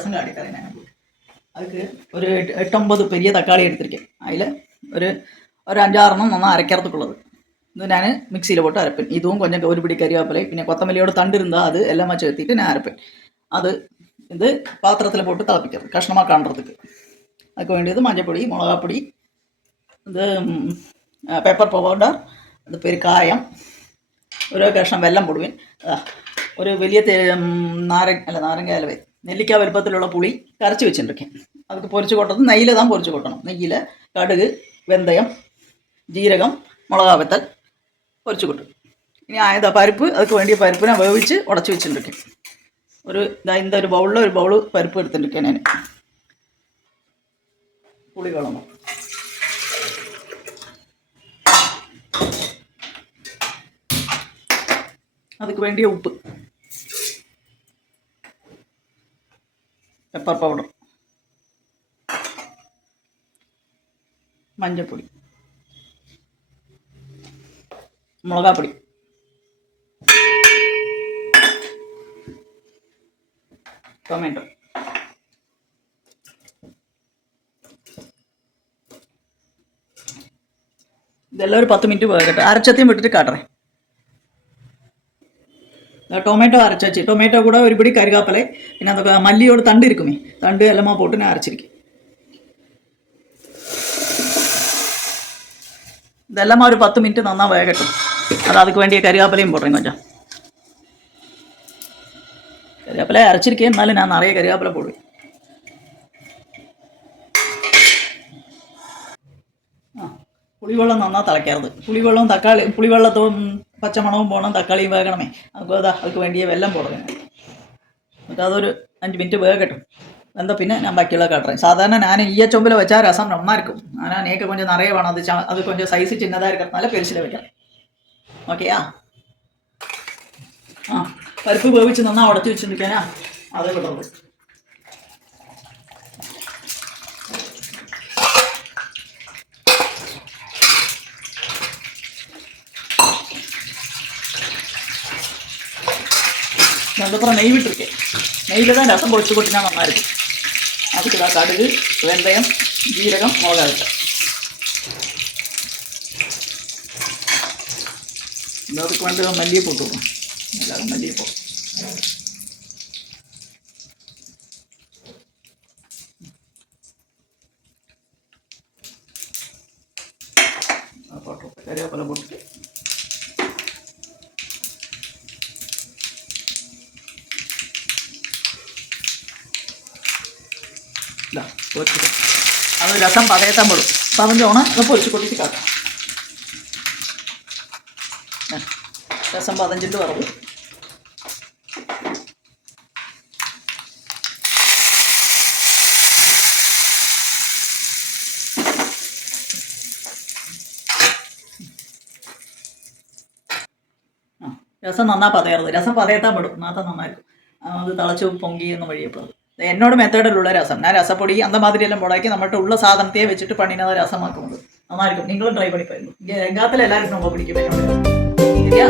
ரசம் காட்டித்தரேன் நான். அதுக்கு ஒரு 8-9 பெரிய தக்காளி எடுத்திருக்கேன். அதில் ஒரு 5-6 நல்லா அரைக்கிறதுக்குள்ளது இது நான் மிக்சியில் போட்டு அரைப்பேன். இதுவும் கொஞ்சம் ஒரு பிடி கறிவேப்பிலை പിന്നെ கொத்தமல்லியோட தண்டு இருந்தால் அது எல்லாமே சேர்த்திட்டு நான் அரைப்பேன். அது இது பாத்திரத்தில் போட்டு திളപ്പിக்கிறது கஷ்டமாக காண்றதுக்கு. அதுக்கு வேண்டியது மஞ்சப்பொடி, மிளகாപ്പൊடி, ഇത് പെപ്പർ പൗഡർ, അത് പെരുക്കായം, ഒരു കഷ്ണം വെല്ലം പൊടുവേൻ, ഒരു വലിയ നാരങ്ങ നെല്ലിക്ക വലുപ്പത്തിലുള്ള പുളി കരച്ച് വെച്ചിട്ടുണ്ടേன். அதுக்கு பொரிச்சு கொட்டது நெய்யில் தான் பொரிச்சு கொட்டணும். நெய்யில் கடுகு, வெந்தயம், ஜீரகம், மிளகா வத்தல் பொரிச்சு கொட்டும். இனி பருப்பு, அதுக்கு வேண்டிய பருப்பு நான் வேவிச்சு உடச்சி வச்சுருக்கேன். இந்த ஒரு பவுலில் ஒரு பவுல் பருப்பு எடுத்துட்டுருக்கேன் நான். புளி குழம்பு, அதுக்கு வேண்டிய உப்பு, பெப்பர் பவுடர், மஞ்சள், மிளகாப்பொடி, டொமேட்டோ, இதெல்லாம் ஒரு 10 மினிட் வேகட்டும். அரைச்சத்தையும் விட்டுட்டு காட்டுறேன். டொமேட்டோ அரைச்சாச்சு. டொமேட்டோ கூட ஒரு பிடி கறிவேப்பிலை, പിന്നെ அந்த மல்லியோட தண்டு இருக்குமே, தண்டு எல்லாமே போட்டு நான் அரைச்சிருக்கேன். இதெல்லாமே ஒரு 10 மினிட் நல்லா வேகட்டும். அதுக்கு வேண்டிய கறிவேப்பிலையும் போடுறேன். கொஞ்சம் கறிவேப்பிலை அரைச்சிருக்கேன், இருந்தாலும் நான் நிறைய கறிவேப்பிலை போடுவேன். புளிவெள்ளம் நல்லா திளைக்கிறது. புளிவெள்ளம் தக்காளி, புளிவெள்ளத்தோடு பச்சை மணமும் போகணும், தக்காளியும் வேகணுமே. அதுக்கு வேண்டிய வெல்லம் போடுவேன். അതൊരു 5 മിനിറ്റ് വേകட்டும். വെന്ത പിന്നെ ഞാൻ ബാക്കിയുള്ള കാട്ടുறேன். சாதாரண நான் ஈயச்சொம்பில் வச்சா ரசம் ரொம்ப இருக்கும். ஆனால் நேற்று கொஞ்சம் நிறைய வேணும். அது கொஞ்சம் சைஸு சின்னதாக இருக்கிறதுனால பெருசில் வைக்கிறேன். ஓகேயா? பருப்பு வேவிச்சு நல்லா உடச்சி வச்சுருக்கேனா, அதை விடுறது. அதுக்கப்புறம் நெய் விட்டுருக்கேன். நெய்யில் தான் ரசம் பொரிச்சு கொட்டினா நல்லா இருக்கும். அதுக்கு தான் கடுகு, வெந்தயம், ஜீரகம், மிளகா வத்தல். அதுக்கு வந்து மல்லியை போட்டுருவோம். எல்லாரும் மல்லியை போட்டு கறிவேப்பிலை போட்டுட்டு പൊരിച്ചിട്ട് അത് രസം പതയത്താൻ പെടും. പതഞ്ഞോണം അത് പൊരിച്ച് കൊട്ടിട്ട് കാട്ടാം. രസം പതഞ്ചിട്ട് വറവ്. രസം നന്നാ പതയരുത്. രസം പതയത്താൻ പെടും. നാത്ത നന്നായിരിക്കും. അത് തിളച്ച് പൊങ്കി എന്ന് വഴിയപ്പോൾ என்னோட மெத்தடில் உள்ள ரசம். நான் ரசப்பொடி அந்த மாதிரி எல்லாம் போடாக்கி நம்மகிட்ட உள்ள சாதனத்தையே வச்சுட்டு பண்ணினதை ரசமாக்குவது நல்லா இருக்கும். நீங்களும் ட்ரை பண்ணி பாருங்க. இங்கே எங்காத்துல எல்லாருக்கும் ரொம்ப பிடிக்கும். சரியா?